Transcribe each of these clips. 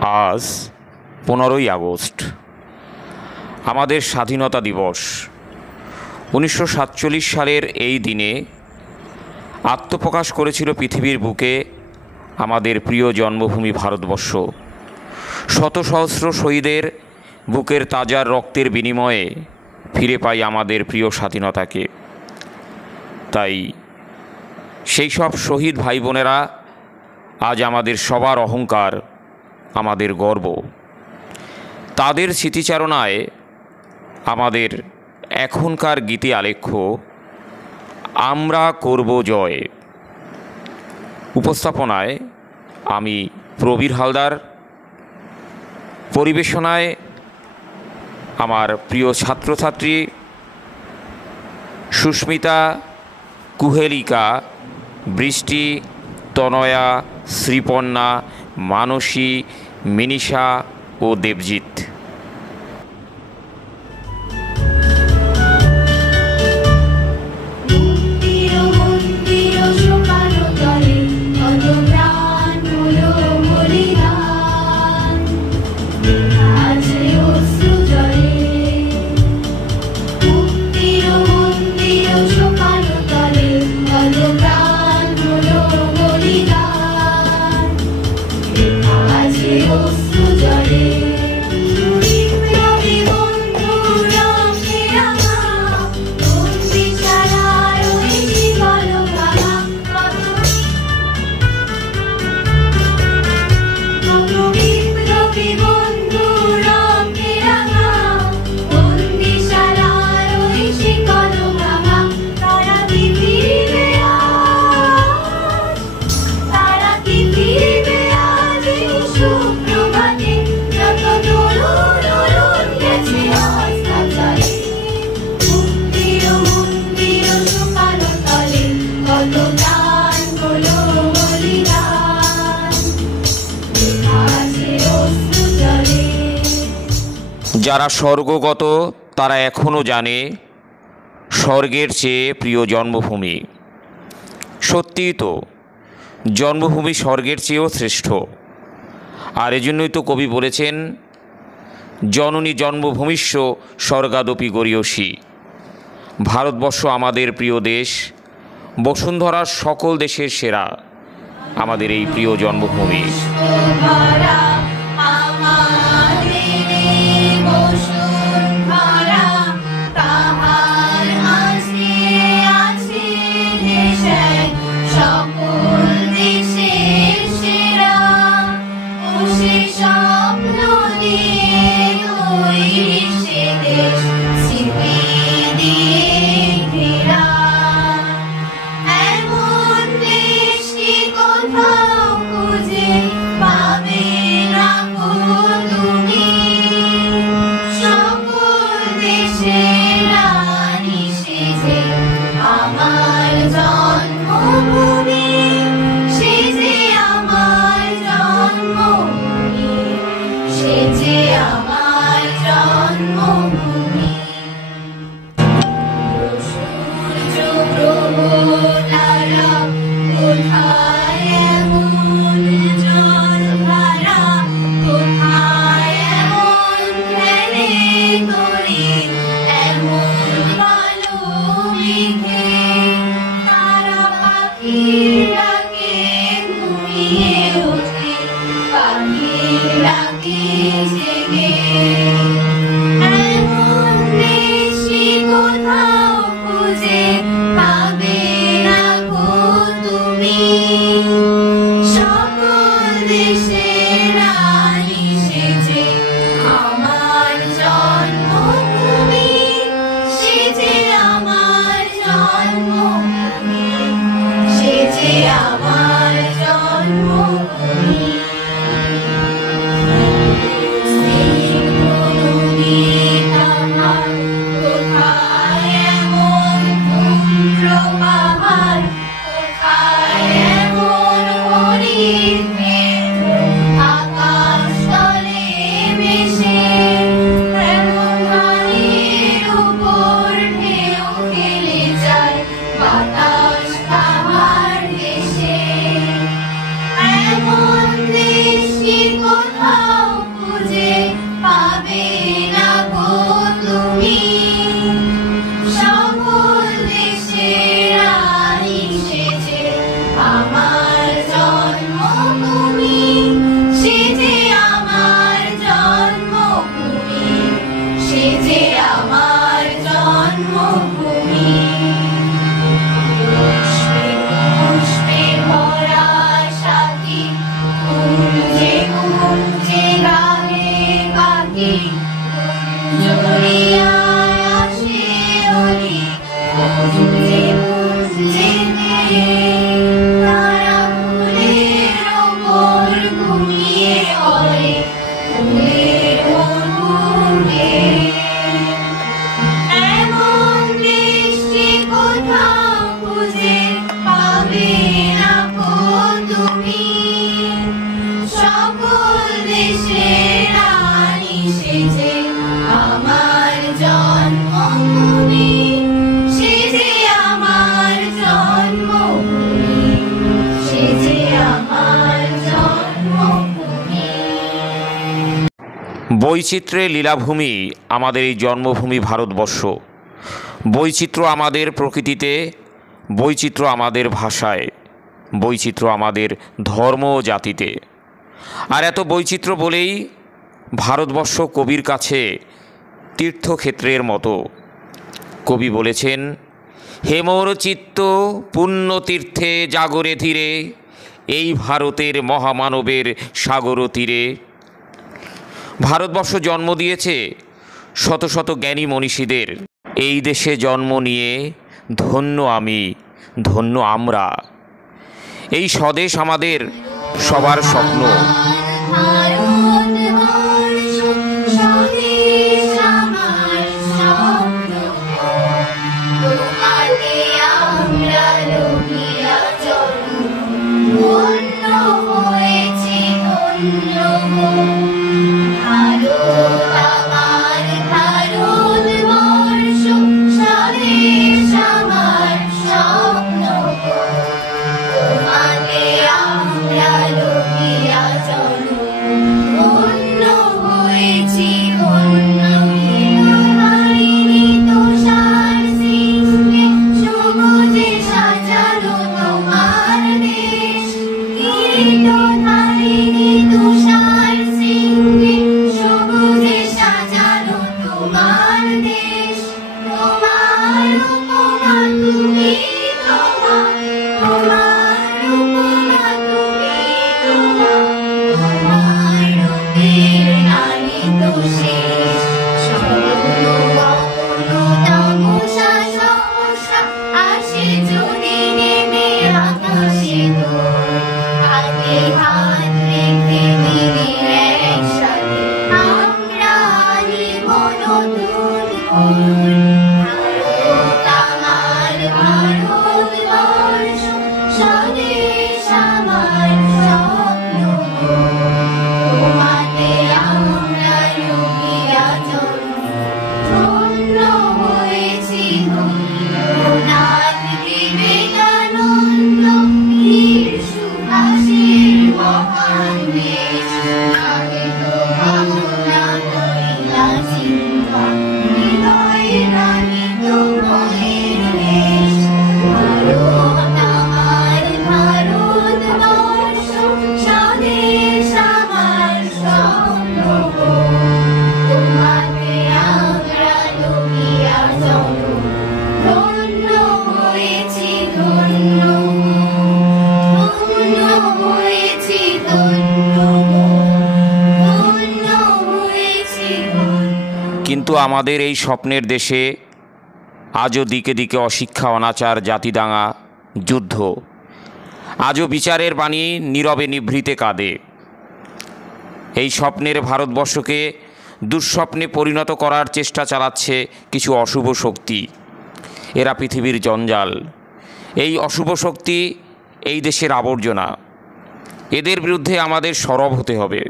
আজ 15ই আগস্ট, আমাদের স্বাধীনতা দিবস। 1947 সালের এই দিনে আত্মপ্রকাশ করেছিল পৃথিবীর বুকে আমাদের প্রিয় জন্মভূমি ভারতবর্ষ। শত সহস্র শহীদের বুকের তাজা রক্তের বিনিময়ে ফিরে পাই আমাদের প্রিয় স্বাধীনতাকে। তাই সেই সব শহীদ ভাই বোনেরা আজ আমাদের সবার অহংকার, আমাদের গর্ব। তাদের স্মৃতিচারণায় আমাদের এখনকার গীতি আলেখ্য আমরা করব জয়। উপস্থাপনায় আমি প্রবীর হালদার, পরিবেশনায় আমার প্রিয় ছাত্রছাত্রী সুস্মিতা, কুহেলিকা, বৃষ্টি, তনয়া, শ্রীপর্ণা, মানসী, মিনিষা ও দেবজিৎ। যারা স্বর্গগত তারা এখনও জানে স্বর্গের চেয়ে প্রিয় জন্মভূমি। সত্যিই তো, জন্মভূমি স্বর্গের চেয়েও শ্রেষ্ঠ। আর এজন্যই তো কবি বলেছেন, জননী জন্মভূমিস্য স্বর্গাদপি গরীয়সী। ভারতবর্ষ আমাদের প্রিয় দেশ, বসুন্ধরার সকল দেশের সেরা আমাদের এই প্রিয় জন্মভূমি। Sing বৈচিত্র্যের লীলাভূমি আমাদের এই জন্মভূমি ভারতবর্ষ। বৈচিত্র্য আমাদের প্রকৃতিতে, বৈচিত্র্য আমাদের ভাষায়, বৈচিত্র্য আমাদের ধর্ম ও জাতিতে। আর এত বৈচিত্র্য বলেই ভারতবর্ষ কবির কাছে তীর্থক্ষেত্রের মতো। কবি বলেছেন, হেমর চিত্ত পুণ্যতীর্থে জাগরে ধীরে, এই ভারতের মহামানবের সাগর তীরে। ভারতবর্ষ জন্ম দিয়েছে শত শত জ্ঞানী মনীষীদের। এই দেশে জন্ম নিয়ে ধন্য আমি, ধন্য আমরা। এই স্বদেশ আমাদের সবার স্বপ্ন। কিন্তু আমাদের এই স্বপ্নের দেশে আজও দিকে দিকে অশিক্ষা, অনাচার, জাতিদাঙ্গা, যুদ্ধ। আজও বিচারের বাণী নীরবে নিভৃতে কাঁদে। এই স্বপ্নের ভারতবর্ষকে দুঃস্বপ্নে পরিণত করার চেষ্টা চালাচ্ছে কিছু অশুভ শক্তি। এরা পৃথিবীর জঞ্জাল। এই অশুভ শক্তি এই দেশের আবর্জনা। এদের বিরুদ্ধে আমাদের সরব হতে হবে।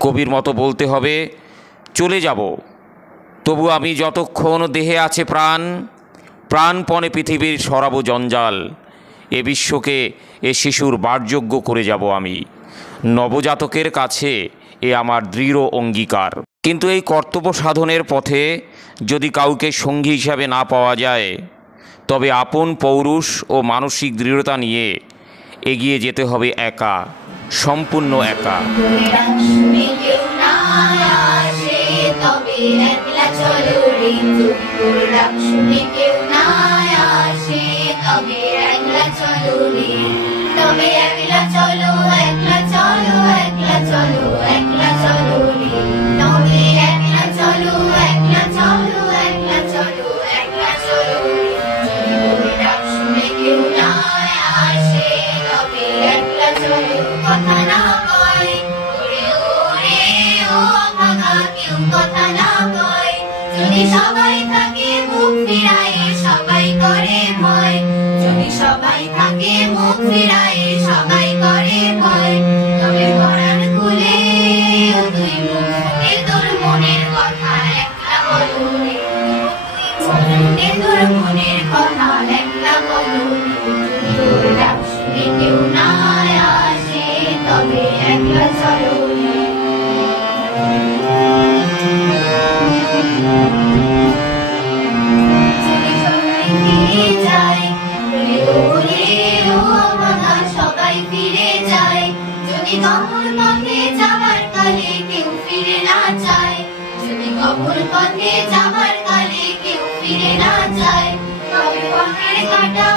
কবির মতো বলতে হবে, চলে যাব, তবু আমি যতক্ষণ দেহে আছে প্রাণ, প্রাণপণে পৃথিবীর সরাব জঞ্জাল। এ বিশ্বকে এ শিশুর বারযোগ্য করে যাব আমি। নবজাতকের কাছে এ আমার দৃঢ় অঙ্গীকার। কিন্তু এই কর্তব্য সাধনের পথে যদি কাউকে সঙ্গী হিসাবে না পাওয়া যায়, তবে আপন পৌরুষ ও মানসিক দৃঢ়তা নিয়ে এগিয়ে যেতে হবে একা, সম্পূর্ণ একা। সবাই থাকে মুখ ফিরায়, সবাই করে ভয়। যদি সবাই থাকে মুখ ফিরায়, সবাই করে ভয়। তবে পরাণ খুলে তুই মুখ ফুটে তোর মনের কথা একলা বলুনি, ফুটে তোর মনের কথা একলা বলুনি। তোর ডাক শুনে কেউ না আসে, তবে একলা চলো। সফল পথে যাবার কালে কেউ ফিরে না যায়। তবে পথের কাঁটা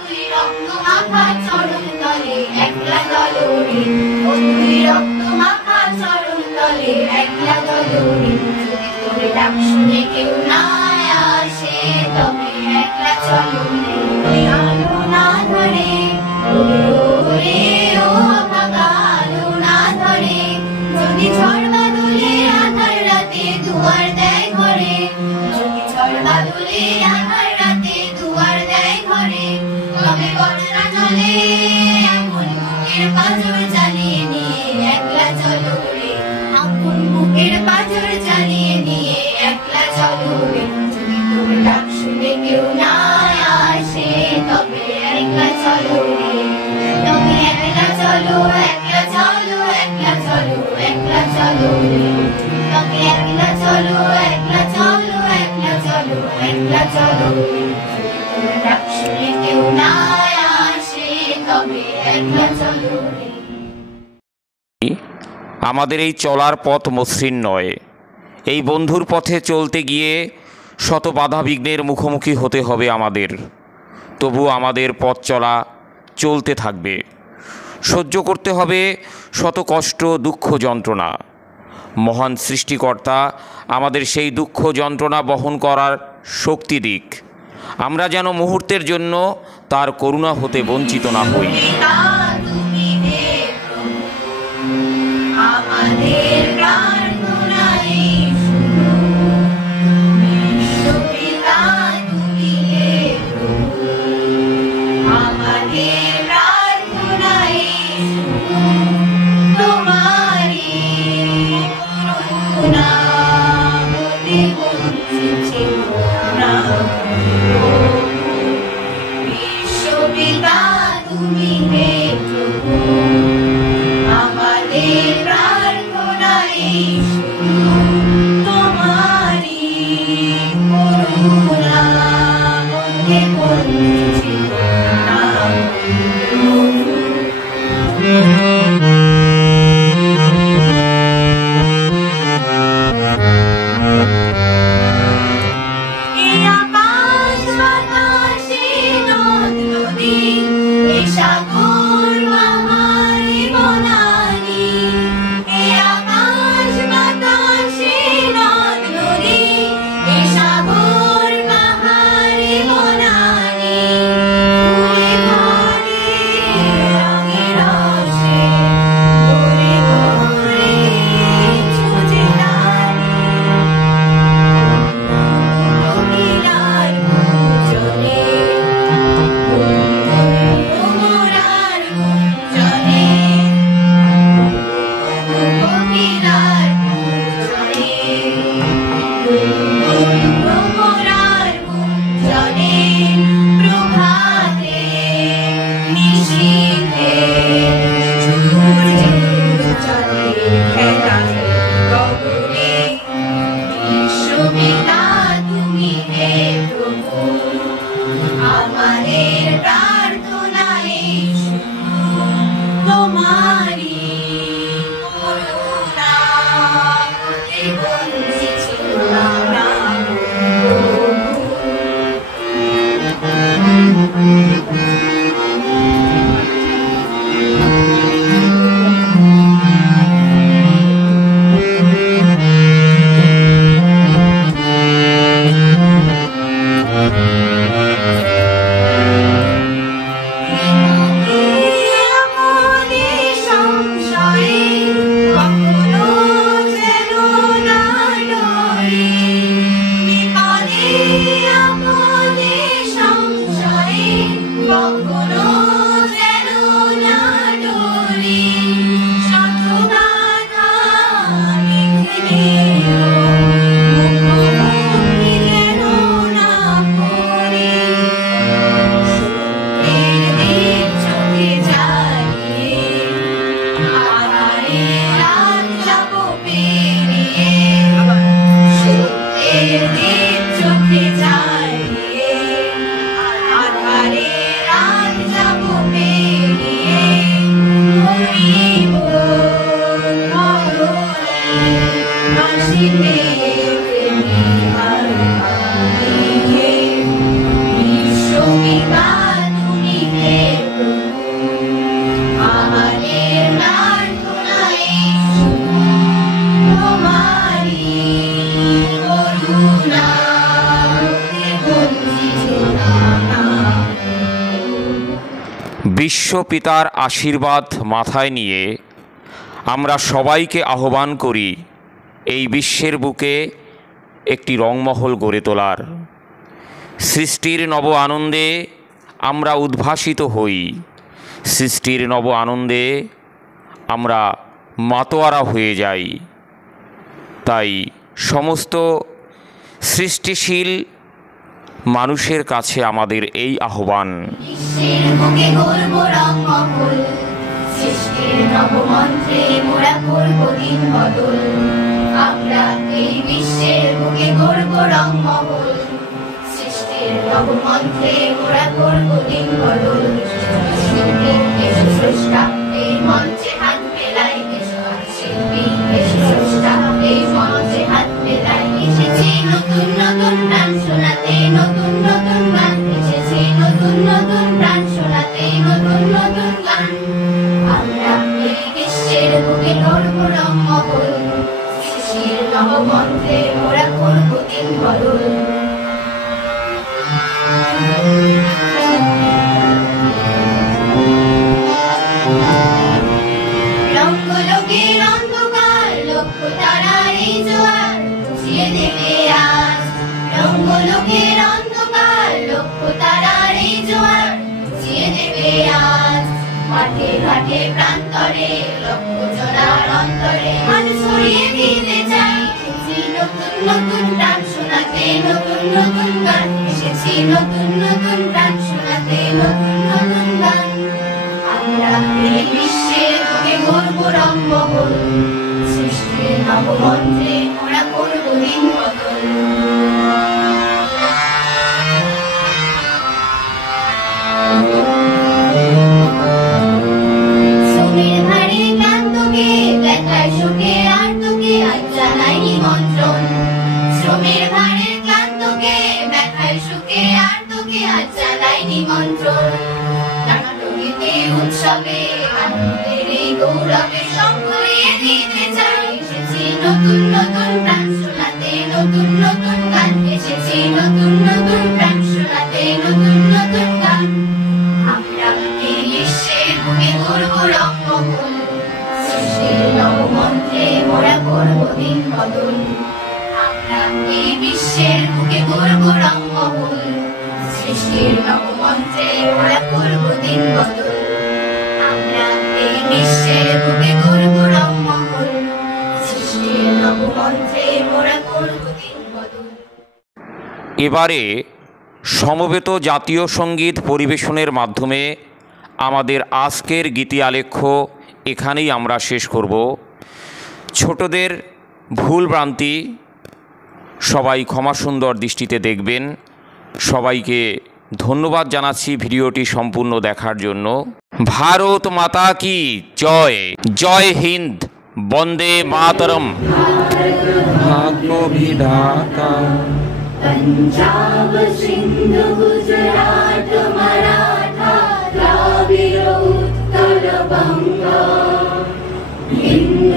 তুই রক্ত মাখা চরণ তলে একলা দলরে, ও তুই রক্ত মাখা চরণ তলে একলা দলরে। যদি তোর ডাক শুনে কেউ না আসে তবে একলা চলো রে, ওই আলো না ধরে ওরে ও অভাগা আলো না ধরে। যদি ঝড় বাদলে আধার রাতে দুয়ার দেয় ঘরে, যদি ঝড় বাদলে আধার রাতে দুয়ার দেয় ঘরে, তবে বর্ষা জলে এমন বুকের পাঁজর জ্বালিয়ে নিয়ে একলা চলো রে, আপন বুকের পাঁজর জ্বালিয়ে নিয়ে একলা চলো রে। যদি তোর ডাক শুনে কেউ না আসে তবে একলা চলো রে, তবে একলা চলো, একলা চলো, একলা চলো, একলা চলো রে, তবে একলা চলো, একলা চলো, একলা চলো, একলা চলো রে। তোর ডাক শুনে কেউ না আসে তবে একলা চলো রে। আমাদের এই চলার পথ মসৃণ নয়। এই বন্ধুর পথে চলতে গিয়ে শত বাধা বিঘ্নের মুখোমুখি হতে হবে আমাদের। তবু আমাদের পথ চলা চলতে থাকবে। সহ্য করতে হবে শত কষ্ট, দুঃখ, যন্ত্রণা। মহান সৃষ্টিকর্তা আমাদের সেই দুঃখ যন্ত্রণা বহন করার শক্তি দিক। আমরা যেন মুহূর্তের জন্য তার করুণা হতে বঞ্চিত না হই। তুমি হে প্রভু, আমাদের প্রার্থনাই শুনো। বিশ্বপিতা তুমি হে প্রভু, আমাদের প্রার্থনাই শুনো। তোমারই করুণা হতে বঞ্চিত না। বিশ্বপিতা তুমি হে প্রভু, আমাদের প্রার্থনাই শুনো। তোমারই করুণা হতে বঞ্চিত না। এই আকাশ বাতাসে নদ নদী, এই সাগর পাহাড়ি বনানী। এই আকাশ বাতাসে নদ নদী, এই সাগর পাহাড়ি বনানী। ফুলে ফলে রঙে রসে ভরে ভরে ছুঁচে টানি। কোকিলার গুঞ্জনে, ভ্রমরার গুঞ্জনে, কোকিলার গুঞ্জনে, ভ্রমরার গুঞ্জনে। প্রভাতে নিশীথে সূর্যের জলে খেলার গগনে। বিশ্বপিতা তুমি হে প্রভু, আমাদের প্রার্থনাই শুনো। তোমারই করুণা হতে বঞ্চিত না। আমাদের সংশয়ে কখনো যেন না বিশ্বপিতার আশীর্বাদ মাথায় নিয়ে আমরা সবাইকে আহ্বান করি এই বিশ্বের বুকে একটি রংমহল গড়ে তোলার। সৃষ্টির নব আনন্দে আমরা উদ্ভাসিত হই, সৃষ্টির নব আনন্দে আমরা মাতোয়ারা হয়ে যাই। তাই সমস্ত সৃষ্টিশীল মানুষের কাছে আমাদের এই আহ্বান, বিশ্বের বুকে গর্ব রংমহল, সৃষ্টির নবমন্ত্রে মোরা করব দিন বদল। আমরা এই বিশ্বের বুকে গর্ব রংমহল, সৃষ্টির নবমন্ত্রে মোরা করব দিন বদল। শিল্পী এসো স্রষ্টা এই মঞ্চে হাত মেলাই, এসো শিল্পী এসো স্রষ্টা এই মঞ্চে হাত মেলাই। এসেছি নতুন নতুন গান শোনাতে, নতুন নতুন গান, এসেছি নতুন নতুন গান শোনাতে, নতুন নতুন গান। আমরা এই বিশ্বের বুকে গর্ব রংমহল, সৃষ্টির নবমন্ত্রে মোরা করব দিন বদল। রঙ্গলোকের অন্ধকার লক্ষ তারার এই জোয়ার বুঝিয়ে দেবে আজ। রঙ্গলোকের অন্ধকার লক্ষ তারার এই জোয়ার বুঝিয়ে দেবে আজ। মাঠে ঘাটে প্রান্তরে লক্ষ জনার অন্তরে মান ছড়িয়ে দিতে চাই। এসেছি নতুন নতুন গান শোনাতে, নতুন নতুন গান, এসেছি নতুন নতুন গান শোনাতে, নতুন নতুন গান। আমরা এই বিশ্বের বুকে গর্ব রংমহল, সৃষ্টির নবমন্ত্রে মোরা করব দিন বদল। শ্রমের ভারে ক্লান্তকে ব্যথায় শোকে আর তোকে আজ জানাই নিমন্ত্রণ। শ্রমের ভারে ক্লান্তকে ব্যথায় শোকে আর তোকে আজ জানাই নিমন্ত্রণ। নাটকেতে উৎসবে আনন্দের এই গৌরবে সম্ভরিয়ে দিতে চাই। এসেছি নতুন নতুন গান শোনাতে, নতুন নতুন গান, এসেছি নতুন নতুন গান শোনাতে, নতুন নতুন গান। আমরা এই বিশ্বের বুকে গর্ব রংমহল, সৃষ্টির নবমন্ত্রে মোরা করব দিন বদল। আমরা এই বিশ্বের বুকে গর্ব রংমহল, সৃষ্টির নবমন্ত্রে মোরা করব দিন বদল। আমরা এই বিশ্বের বুকে গর্ব রংমহল, সৃষ্টির নবমন্ত্রে মোরা করব দিন বদল। এবারে সমবেত জাতীয় সঙ্গীত পরিবেশনের মাধ্যমে আমাদের আজকের গীতি আলেখ্য এখানেই আমরা শেষ করব। ছোটদের ভুল ভ্রান্তি সবাই ক্ষমা সুন্দর দৃষ্টিতে দেখবেন। সবাইকে ধন্যবাদ জানাচ্ছি ভিডিওটি সম্পূর্ণ দেখার জন্য। ভারত মাতা কি জয়, জয় হিন্দ, বন্দে মাতরম। भाग्य विधाता पंजाब सिंध गुजरात मराठा द्राविड़ उत्कल बंगा, हिंद